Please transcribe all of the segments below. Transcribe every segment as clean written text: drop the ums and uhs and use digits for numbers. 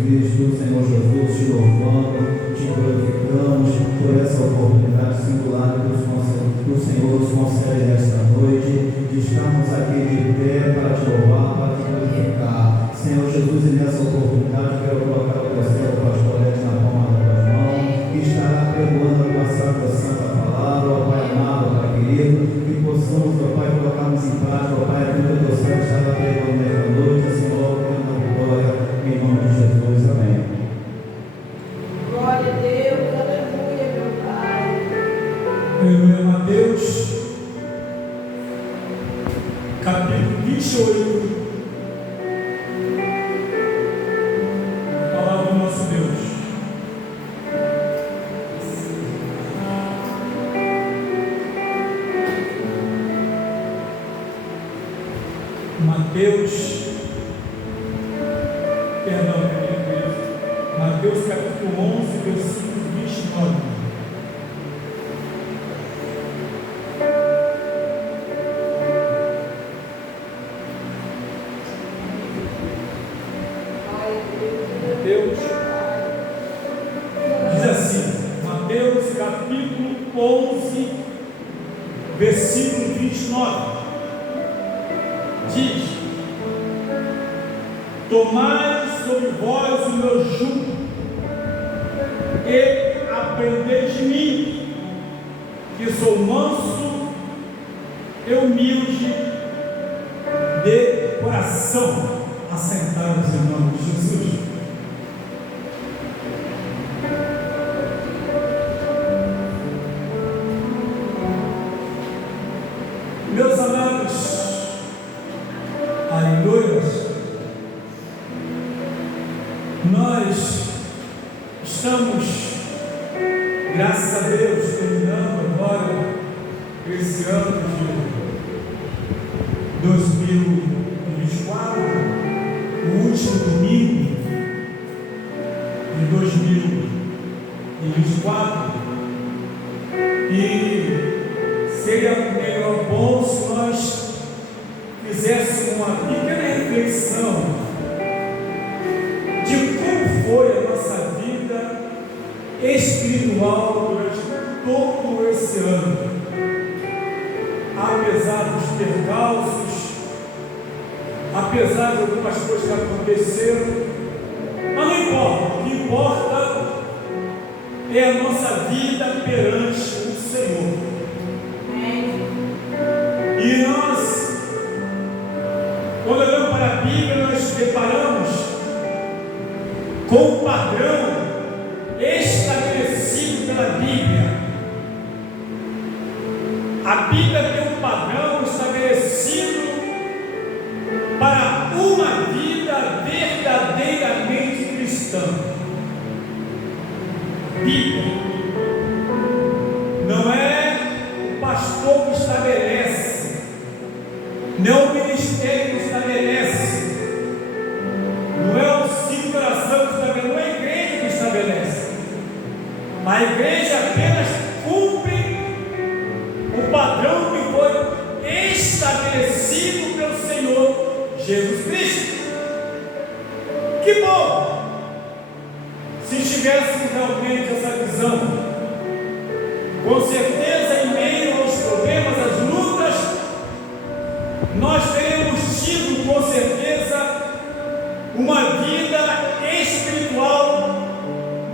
Cristo, Senhor Jesus, te louvamos, te glorificamos por essa oportunidade singular que o Senhor nos concede nesta noite, de estarmos aqui de pé para te louvar, para te glorificar. Senhor Jesus, e nessa oportunidade quero colocar o teu servo pastorete na palma das tuas mãos, que estará pregoando a tua santa palavra, ó Pai amado, ó Pai querido, que possamos, ó Pai, colocarmos em prática, ó Pai, aquilo que o teu servo estará pregando nesta noite, Senhor, tendo a vitória, em nome de Jesus, amém. Glória a Deus, aleluia, meu Pai. Aleluia, Mateus, capítulo 28. A palavra do nosso Deus. Mateus capítulo 11, versículo 29. Diz assim, Mateus capítulo 11, versículo 29. Diz: tomai sobre vós o meu jugo e aprendei de mim, que sou manso e humilde de coração. Assentados em nome de Jesus. Meus amados, aleluia, nós estamos, graças a Deus, terminando agora esse ano de 2024, o último domingo de 2024, e seria melhor bom se nós fizéssemos uma pequena reflexão de como foi a nossa vida espiritual durante todo esse ano, apesar dos percalços, apesar de algumas coisas que aconteceram, mas não importa. O que importa é a nossa vida perante o Senhor. E nós, quando olhamos para a Bíblia, nós deparamos com um padrão estabelecido pela Bíblia. A Bíblia tem um padrão estabelecido para uma vida verdadeiramente cristã. Bíblia não é o pastor que estabelece, não o ministério que estabelece, não é o ciclo de oração que estabelece, não é a igreja que estabelece. A igreja apenas cumpre o padrão que foi estabelecido pelo Senhor Jesus Cristo. Que bom se tivéssemos realmente essa visão. Com certeza, em meio aos problemas, às lutas, nós teremos tido, com certeza, uma vida espiritual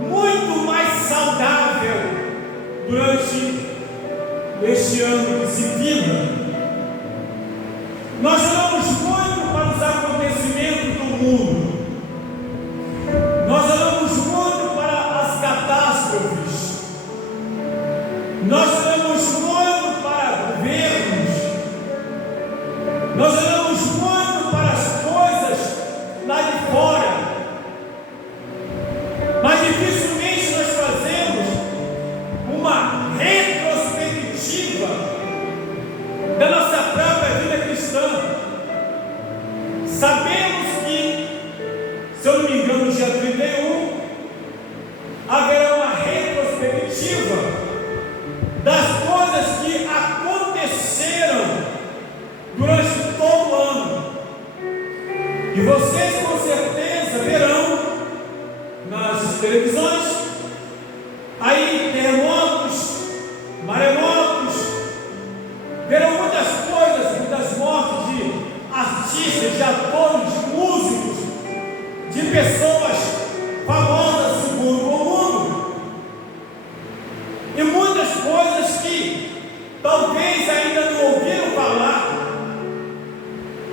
muito mais saudável durante este ano que se vira. Nós olhamos muito para os acontecimentos do mundo, nós olhamos muito para as catástrofes, nós olhamos muito para governos, nós olhamos muito para as coisas lá de fora, mas dificilmente nós fazemos uma retrospectiva televisões, aí terremotos, maremotos, verão muitas coisas, muitas mortes de artistas, de atores, de músicos, de pessoas famosas segundo o mundo, e muitas coisas que talvez ainda não ouviram falar,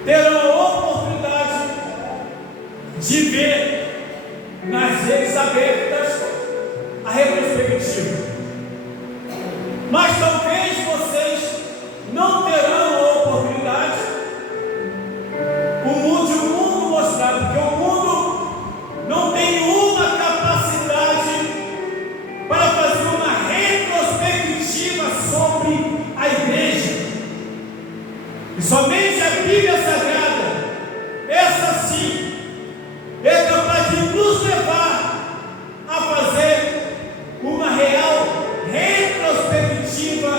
terão a oportunidade de ver nas redes abertas a retrospectiva. Mas talvez vocês não terão a oportunidade de o mundo mostrar, porque o mundo não tem uma capacidade para fazer uma retrospectiva sobre a igreja. E somente a Bíblia Sagrada, essa sim, é capaz de nos levar a fazer uma real retrospectiva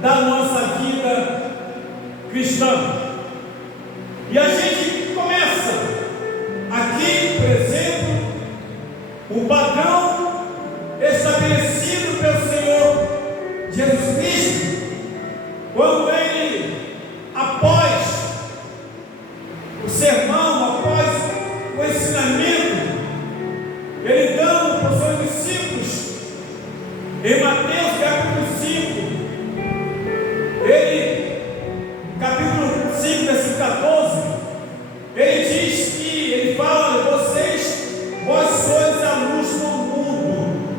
da nossa vida cristã. E a gente começa aqui, por exemplo, o padrão estabelecido pelo Senhor Jesus Cristo, quando ele, após o sermão, após o ensinamento, ele dando para os seus discípulos, em Mateus capítulo 5, ele, capítulo 5, versículo 14, ele diz que, ele fala, vós sois a luz do mundo.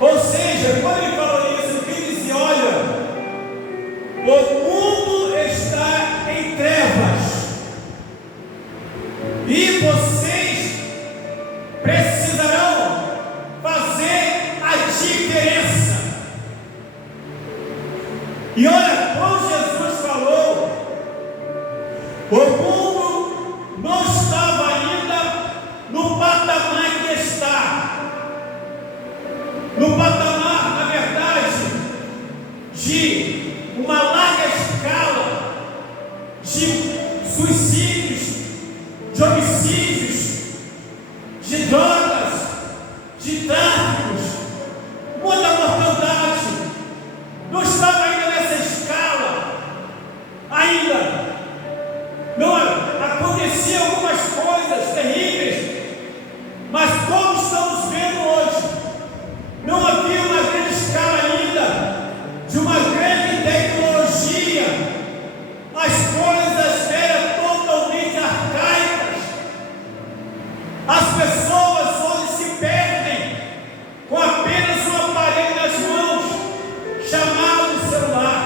Ou seja, quando ele falou isso, ele disse, olha, o mundo está em trevas, e vocês precisarão fazer a diferença. E olha, quando Jesus falou, o mundo não estava ainda no patamar que está, no patamar, na verdade, de uma larga escala de suicídios, de homicídios, de drogas, de tráficos, muita mortandade. Não estava ainda nessa escala, ainda não aconteciam algumas coisas terríveis, mas como estamos vendo hoje, não havia uma grande escala ainda de uma grande tecnologia. As coisas eram totalmente arcaicas. As pessoas hoje se perdem com apenas um aparelho nas mãos, chamado celular.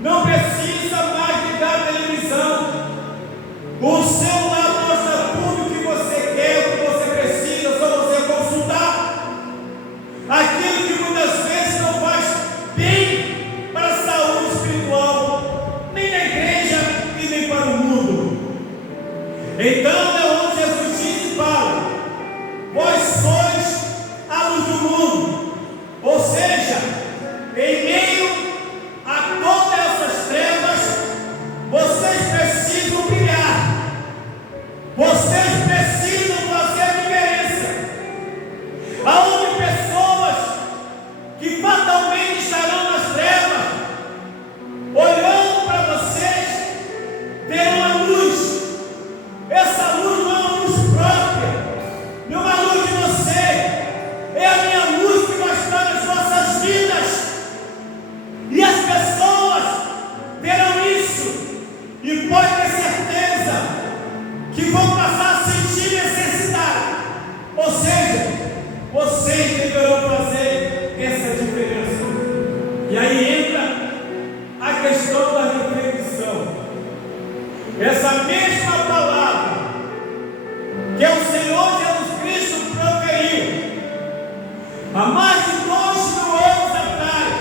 Não precisa mais ligar a televisão. O celular mostra tudo o que você quer, o que você precisa, só você consultar. Aquilo que muitas vezes não faz bem para a saúde espiritual, nem na igreja e nem para o mundo. Então é onde Jesus diz e fala, vós sois a luz do mundo. Ou seja, em meio a todas essas trevas, vocês precisam brilhar, vocês precisam fazer a diferença. Aonde pessoas que fatalmente estarão nas trevas, olhando para vocês, terão a luz. Essa luz não é uma luz própria, não é uma luz de você, é a minha luz que vai estar nas nossas vidas. E as pessoas terão isso, e pode ter certeza que vão passar a sentir necessidade. Ou seja, vocês deverão fazer essa diferença. E aí entra a questão da reflexão. Essa mesma palavra que o Senhor Jesus Cristo proferiu há mais de 2.000 anos atrás,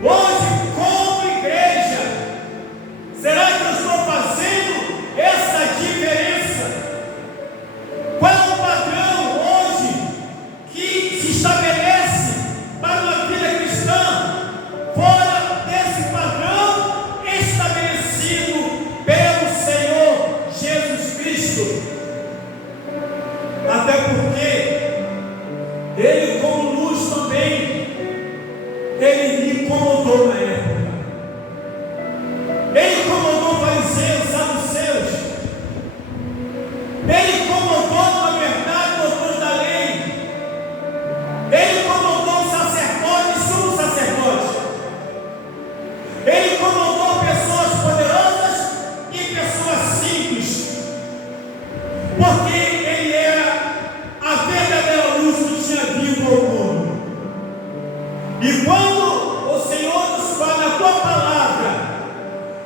hoje, como igreja, será que eu estou fazendo essa diferença? Qual é o padrão hoje que se estabelece para uma vida cristã, fora desse padrão estabelecido pelo Senhor Jesus Cristo? A ele lhe incomodou na época. Ele incomodou fariseus, saduceus. Ele incomodou, na verdade, doutores da lei. Ele incomodou os sacerdotes e sumos sacerdotes. Ele incomodou pessoas poderosas e pessoas simples. Porque ele era a verdadeira luz que tinha vindo ao mundo. E quando o Senhor nos fala na tua palavra,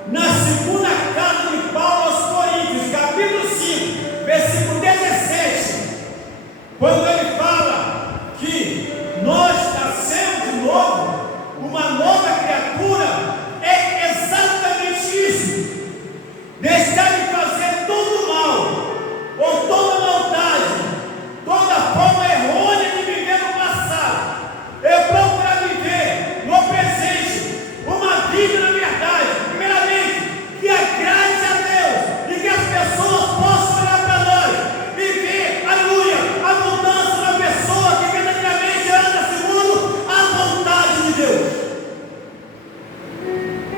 na segunda carta de Paulo aos Coríntios, capítulo 5, versículo 17, quando ele fala que nós nascemos de novo, uma nova criatura, é exatamente isso. Deixar de fazer todo mal, ou toda maldade, toda forma errônea de viver no passado, é procurar viver no presente, uma vida na verdade, primeiramente, que agrade a Deus e que as pessoas possam olhar para nós e ver, aleluia, a mudança na pessoa que verdadeiramente anda segundo a vontade de Deus.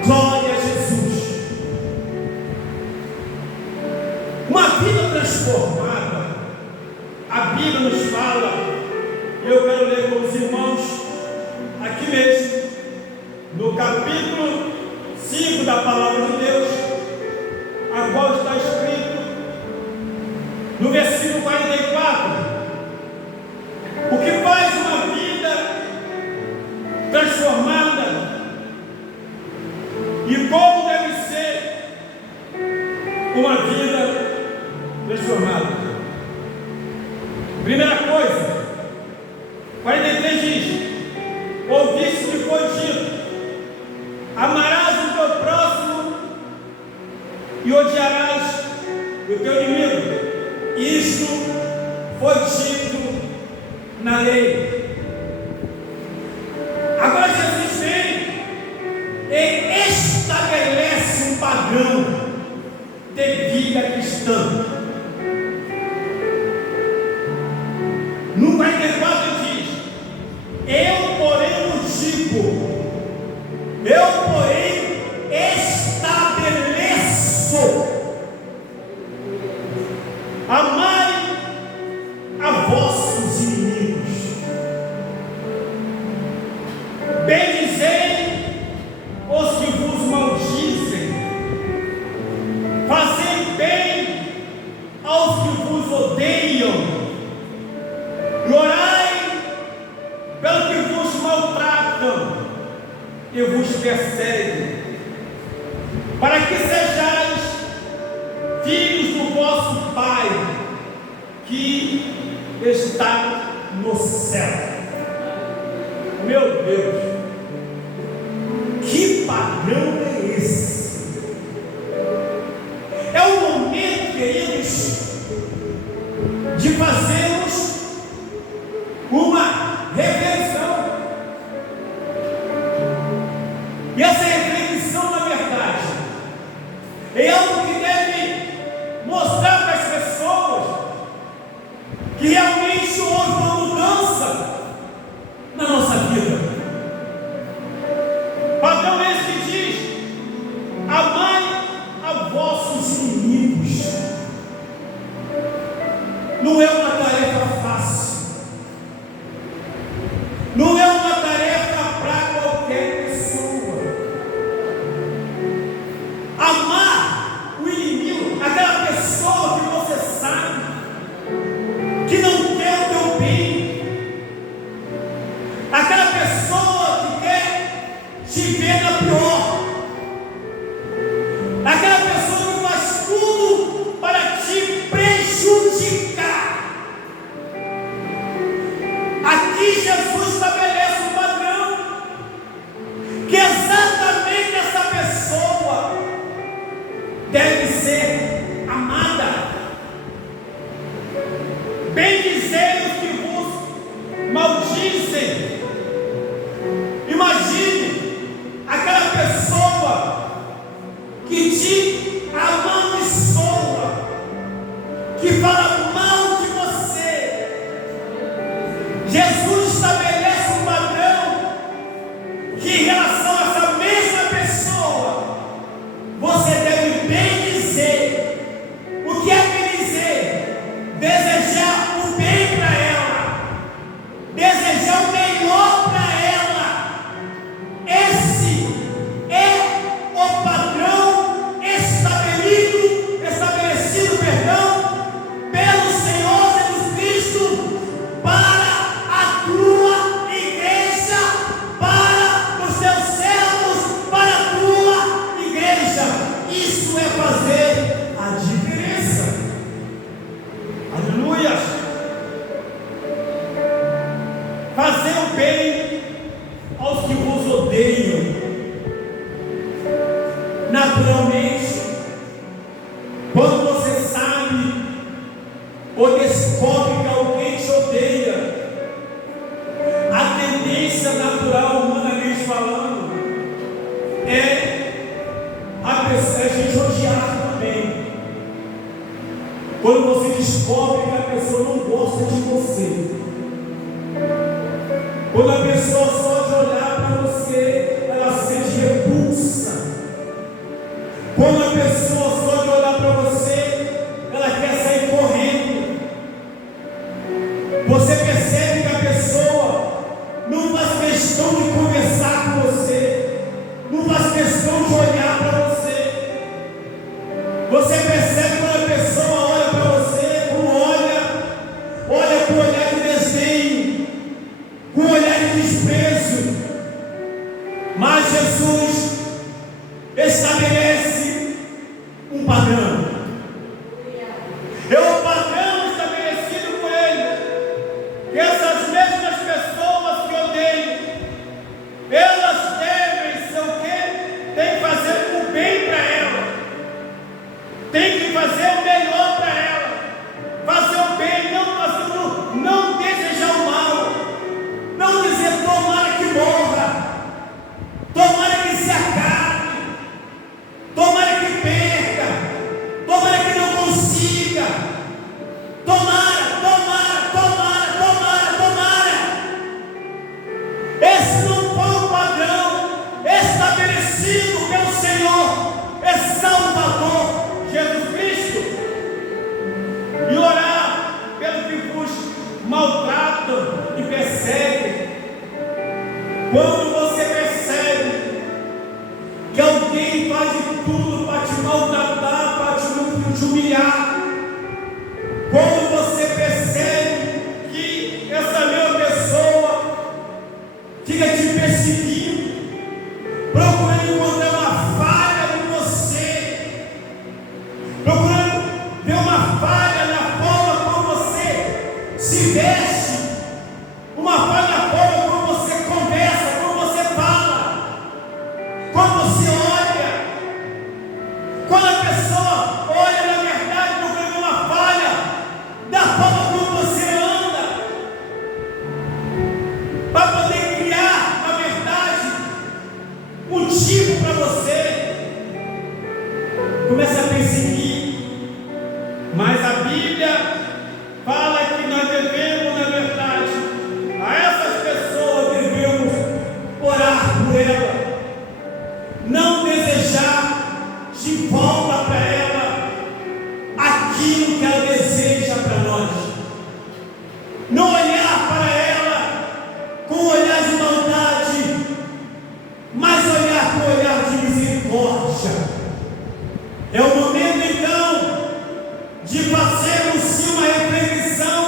Glória a Jesus. Uma vida transformada, a Bíblia nos fala, e eu quero ler com os irmãos, aqui mesmo, no capítulo 5 da palavra de Deus, a qual está escrito, no versículo 44, o que faz uma vida transformada e como deve ser uma vida transformada. Primeira coisa, 43 diz: ouviste que foi dito, amarás o teu próximo e odiarás o teu inimigo. Isto foi dito na lei. Agora Jesus vem e estabelece um padrão de vida cristã. No 44 diz: eu porém vos digo, eu porém estabeleço, amai a vossos inimigos, bendizei os que vos maldizem, fazei bem aos que vos odeiam, e orai pelo que vos maltratam e vos perseguem, para que sejais filhos do vosso Pai que está no céu. Meu Deus, que padrão é esse? É o momento, queridos, de fazermos uma reflexão. E essa reflexão, na verdade, é algo que deve mostrar para as pessoas que realmente houve uma mudança na nossa vida. Padrão esse que diz: amai a vossos inimigos. Não é uma tarefa fácil, não é uma tarefa para qualquer pessoa. Amar o inimigo, aquela pessoa que você sabe que não quer o teu bem, aquela pessoa que quer te ver na pior, aquela pessoa que faz tudo para te prejudicar. Aqui Jesus estabelece um padrão que exatamente essa pessoa deve ser amada. Bendizei os que vos maldizem. Imagine aquela pessoa que te amaldiçoa, que fala mal de você. Jesus estabelece um padrão descobre que alguém te odeia, a tendência natural, humanamente falando, é a gente odiar também. Quando você descobre que a pessoa não gosta de você, quando a pessoa só de olhar para você, ela sente repulsa. Quando a pessoa só de olhar para você, ela quer sair correndo. Você percebe que a pessoa não faz questão de conversar com você, não faz questão de olhar para você. Você percebe quando a pessoa olha para você, olha com olhar de desdém, com olhar de desprezo. Mas Jesus estabelece um padrão. É o padrão estabelecido por Ele, que essas mesmas pessoas que odeiam, elas devem ser o quê? Tem que fazer o bem para ela, tem que fazer o melhor para ela, fazer o bem, não desejar o mal, não dizer tomara que morra, tomara que se acabe, tomara que perca, tomara que não consiga, tomara. Esse não foi o padrão estabelecido pelo Senhor, é Salvador Jesus Cristo. E orar pelo que vos maltratam e perseguem. Quando você percebe que alguém faz de tudo para te maltratar, para te humilhar, quando você percebe que essa mesma pessoa fica te perseguindo, procurando encontrar uma falha em você, procurando ver uma falha na forma como você se veste, uma falha na forma como você conversa, como você fala, quando você olha, quando a pessoa olha na verdade procurando uma falha da forma como você anda, para poder criar, na verdade, um tipo para você, começa a perseguir. Mas a Bíblia fala que nós devemos, na verdade, a essas pessoas devemos orar por ela, não desejar de volta para ela aquilo que ela deseja para nós, não olhar para ela com um olhar de maldade, mas olhar com um olhar de misericórdia. É o momento então de fazermos sim uma reflexão,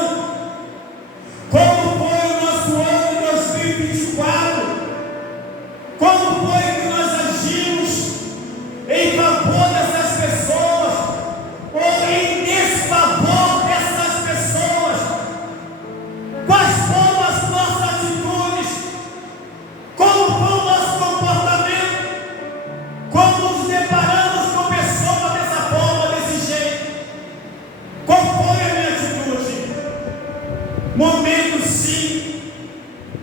como foi o nosso ano de 2024, como foi que nós agimos em favor dessas pessoas, ou em desfavor dessas pessoas, quais foram as nossas atitudes, como foi o nosso comportamento, como nos deparamos com pessoas dessa forma, desse jeito, qual foi a minha atitude? Momento sim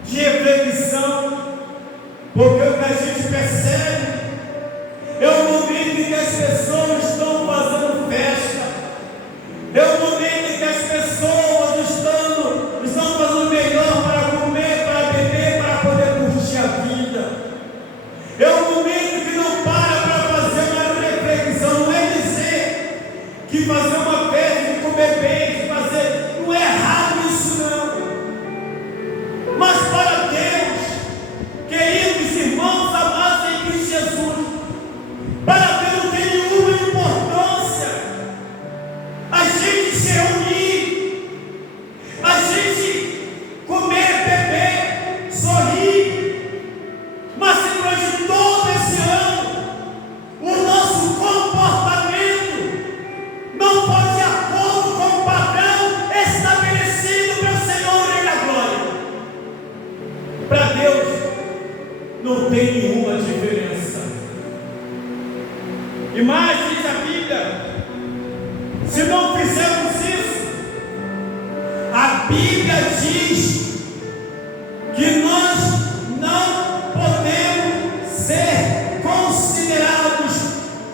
de reflexão, porque o que a gente percebe é o momento em que as pessoas estão fazendo festa, é o momento em que as pessoas estão fazendo melhor para comer, para beber, para poder curtir a vida. É o momento que não para fazer uma reflexão. Não é dizer que fazer uma festa, de comer bem, de fazer, não é errado isso não. Mas para Deus, queridos irmãos amados em Cristo Jesus, para Deus não tem nenhuma importância a gente se reunir, a gente comer, beber, sorrir, mas se durante todo esse ano o nosso comportamento não pode de acordo com o padrão estabelecido pelo Senhor Rei da Glória, para Deus não tem nenhuma diferença. E mais diz a Bíblia, se não fizermos isso, Bíblia diz que nós não podemos ser considerados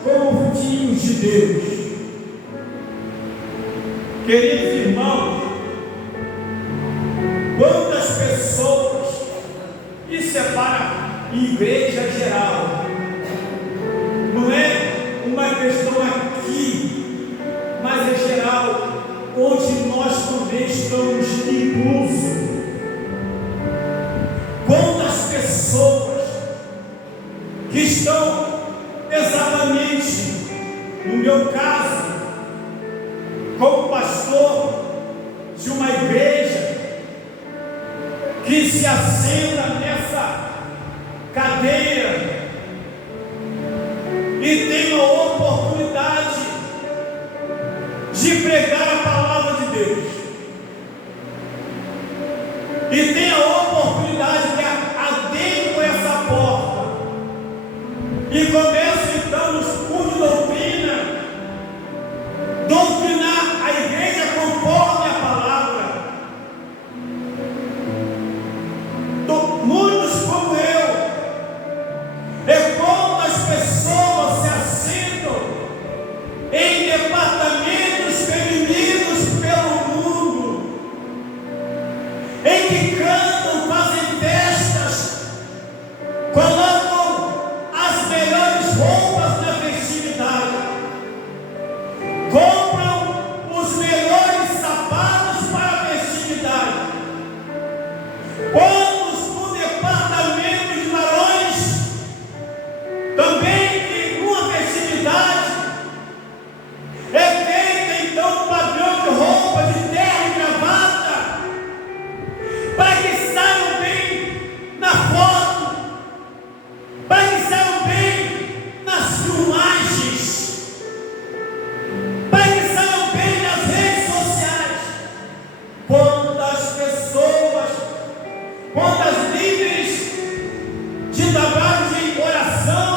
como filhos de Deus. Queridos irmãos, quantas pessoas, isso é para igreja geral, não é uma questão aqui, mas é geral, onde nós também estamos inclusos. Quantas pessoas que estão exatamente, no meu caso, como pastor de uma igreja, que se assenta nessa cadeira e tem a oportunidade de pregar a palavra de Deus, e tem a oportunidade de adentro essa porta e começa então nos cursos de doutrinar a igreja conforme a palavra. Muitos como eu, é como as pessoas se assentam em departamentos femininos pelo mundo, em que cantam, fazem festas, colocam as melhores roupas na festividade, compram os melhores sapatos para a festividade. Vamos no departamento de varões, também em uma festividade é feita então um padrão de roupa de terno e gravata, para que saiam bem na foto, para que saiam bem nas filmagens, para que saiam bem nas redes sociais. Quantas pessoas, quantas líderes de trabalho de oração,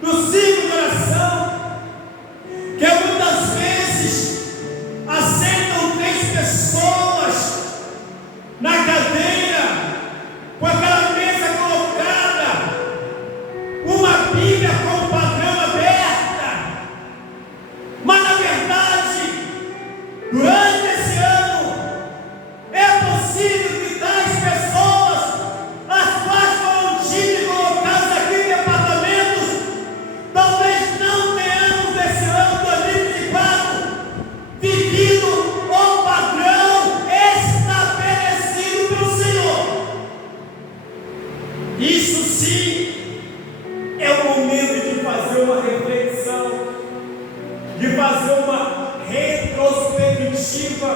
do ciclo de oração, que muitas vezes assentam 3 pessoas na cadeira, com aquela mesa colocada, uma Bíblia com o padrão aberta, mas na verdade, durante esse ano, é possível que tais pessoas, as quais foram tidas e colocadas aqui em departamentos, talvez não tenhamos esse ano 2024 vivido o padrão estabelecido pelo Senhor. Isso sim é o momento de fazer uma reflexão, de fazer uma retrospectiva,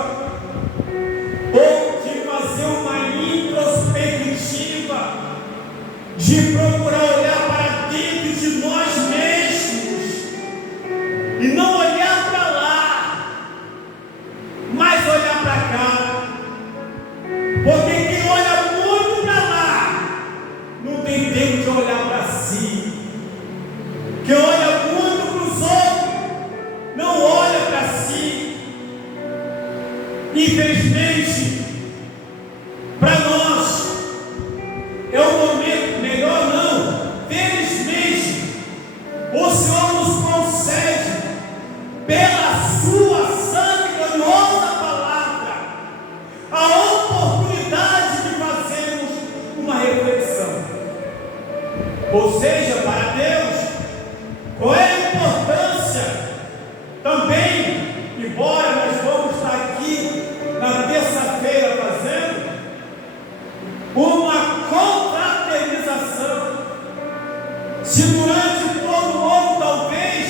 ou de fazer uma introspectiva, de procurar olhar para dentro de nós mesmos e não olhar para lá, mas olhar para cá, porque quem olha muito para lá não tem tempo de olhar para si. Quem olha muito para os outros não olha para si. Infelizmente, para nós é um momento melhor não, felizmente o Senhor nos concede, pela sua santa e gloriosa palavra, a oportunidade de fazermos uma reflexão. Ou seja, para Deus, qual é a importância também, embora nós vamos estar aqui na terça-feira fazendo uma confraternização, se durante todo o ano talvez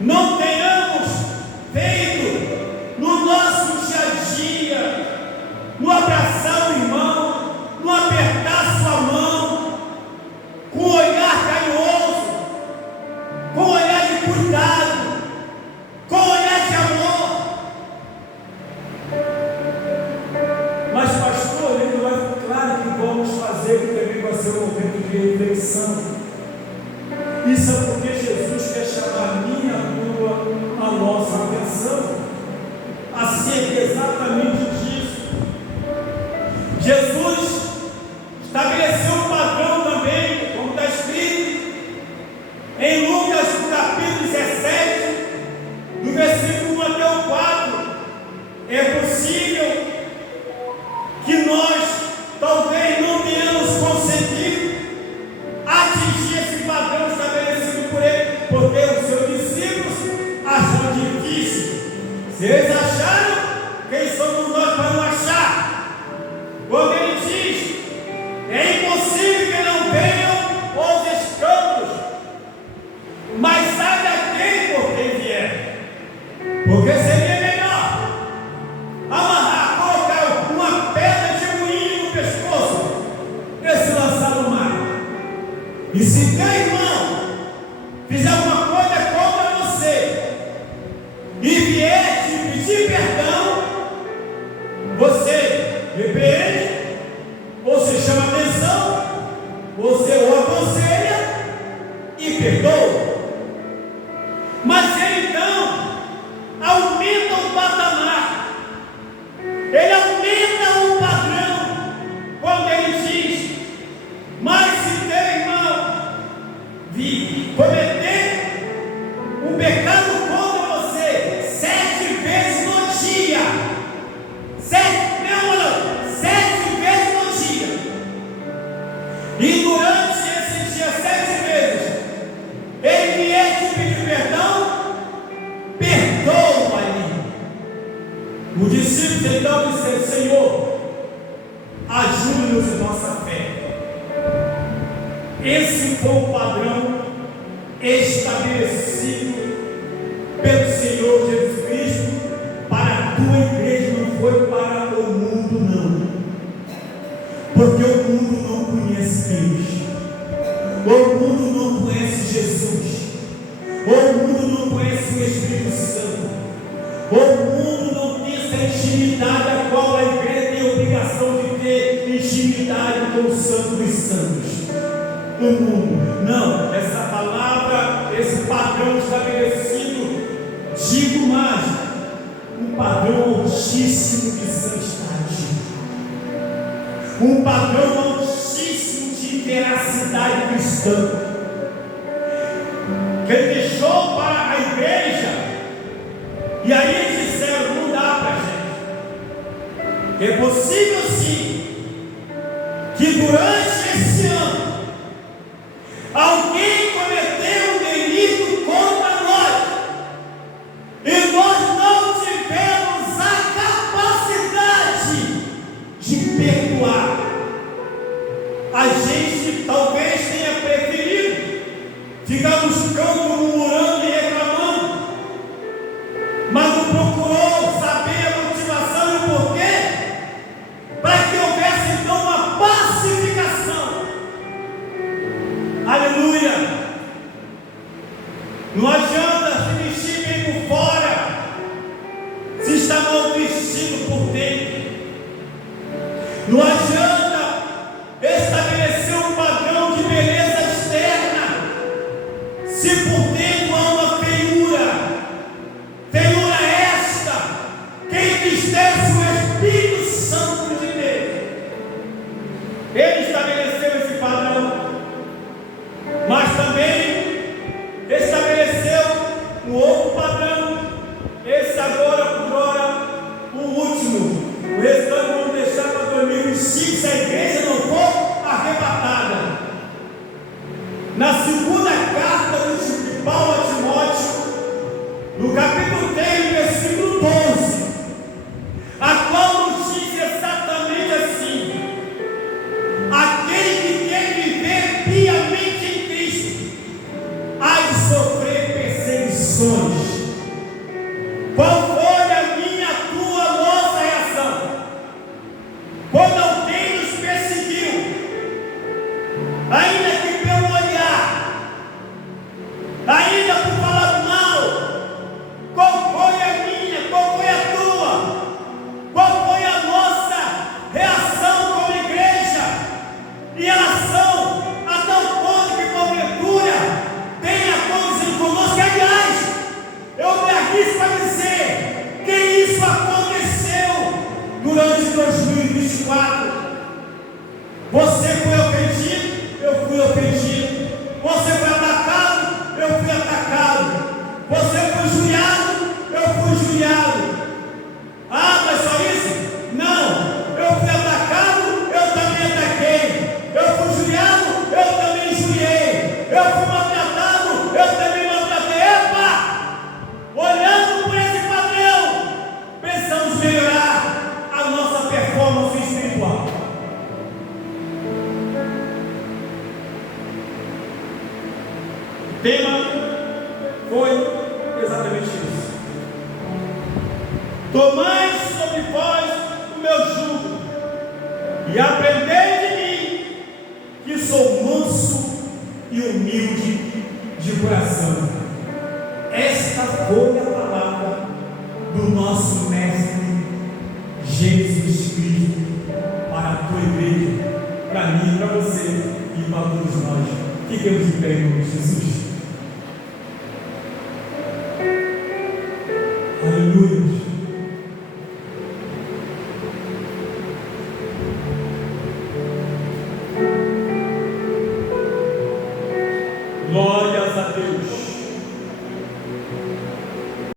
não tenhamos feito no nosso dia a dia, no abraçar o irmão, no apertar sua mão, com um olhar carinhoso, com um olhar de cuidado, com um olhar de amor. Mas pastor, claro que vamos fazer, que também vai ser um momento de reflexão. Isso é porque Jesus quer chamar a minha, a tua, a nossa atenção acerca exatamente Jesus estabeleceu um padrão também, como está escrito em Lucas, capítulo 17, do versículo 1 até o 4. É possível que nós talvez não tenhamos conseguido atingir esse padrão estabelecido por ele, porque os seus discípulos acharam difícil. Se eles acharam, quem somos nós para não achar? Quando ele diz: é impossível que não venham os escândalos, mas sai daquele por quem vier, porque seria melhor amarrar, colocar uma pedra de moinho no pescoço e se lançar no mar. E se teu irmão fizer alguma coisa contra você e vier te pedir perdão, você repreende, você chama atenção, você o aconselha e perdoa. Mas ele então aumenta o patamar, ele aumenta o padrão, quando ele diz: mas se teu irmão vir cometer um pecado contra você 7 vezes no dia, 7 vezes no dia, e durante esse dia 7 vezes ele vier te pedir perdão, perdoa ele. O discípulo então disse: Senhor, ajude-nos em nossa fé. Esse foi o padrão estabelecido pelo Senhor Jesus Cristo para a tua igreja, não foi para o mundo, não. Porque o mundo não conhece Deus, o mundo não conhece Jesus, o mundo não conhece o Espírito Santo, o mundo não tem essa intimidade a qual a igreja tem a obrigação de ter intimidade com o Santo dos Santos. O mundo, não, essa palavra, esse padrão estabelecido, digo mais, um padrão altíssimo de santidade, um padrão altíssimo de veracidade cristã, que ele deixou para a igreja. E aí eles disseram: não dá para a gente. É possível sim que durante esse ano alguém cometeu um delito contra nós e nós não tivemos a capacidade de perdoar. A gente talvez tenha preferido ficar nos campos murmurando e reclamando, mas não procurou saber a motivação e o porquê, para que houvesse então uma pacificação. Aleluia! Não adianta se vestir bem por fora se está mal vestido por dentro. Não adianta estabelecer um padrão de beleza externa se por dentro há uma feiura. Feiura esta que entristece o Espírito Santo de Deus. Ele estabeleceu esse padrão, mas também estabeleceu um outro padrão. Esse agora, por hora, o último. O restante vamos deixar para 2025, se a igreja não for arrebatada. Na segunda carta de Paulo a Timóteo, no capítulo 3, versículo 12, a qual nos diz exatamente assim: aquele que quer viver piamente em Cristo há de sofrer perseguições. Qual foi a minha, a tua, a nossa reação quando alguém nos perseguiu, ainda que pelo olhar, ainda por falar mal? Qual foi a minha, qual foi a tua, qual foi a nossa reação como igreja em relação a tal ponto que porventura tenha acontecido conosco? Aliás, eu me arrisco a dizer que isso aconteceu durante 2024, Você foi ofendido, eu fui ofendido. Você foi atacado, eu fui atacado. Você foi judiado, eu fui judiado. Ah, mas só isso? Não, eu fui atacado, eu também ataquei. Eu fui judiado, eu também judiei. Eu fui maltratado, eu também maltratei. Epa! Olhando por esse padrão, precisamos melhorar a nossa performance espiritual. O tema foi exatamente isso. Tomai sobre vós o meu jugo e aprendei de mim, que sou manso e humilde de coração. Esta foi a palavra do nosso Mestre Jesus Cristo para a tua igreja, para mim, para você e para todos nós. Fiquemos de pé em nome de Jesus. Aleluia. Glórias a Deus.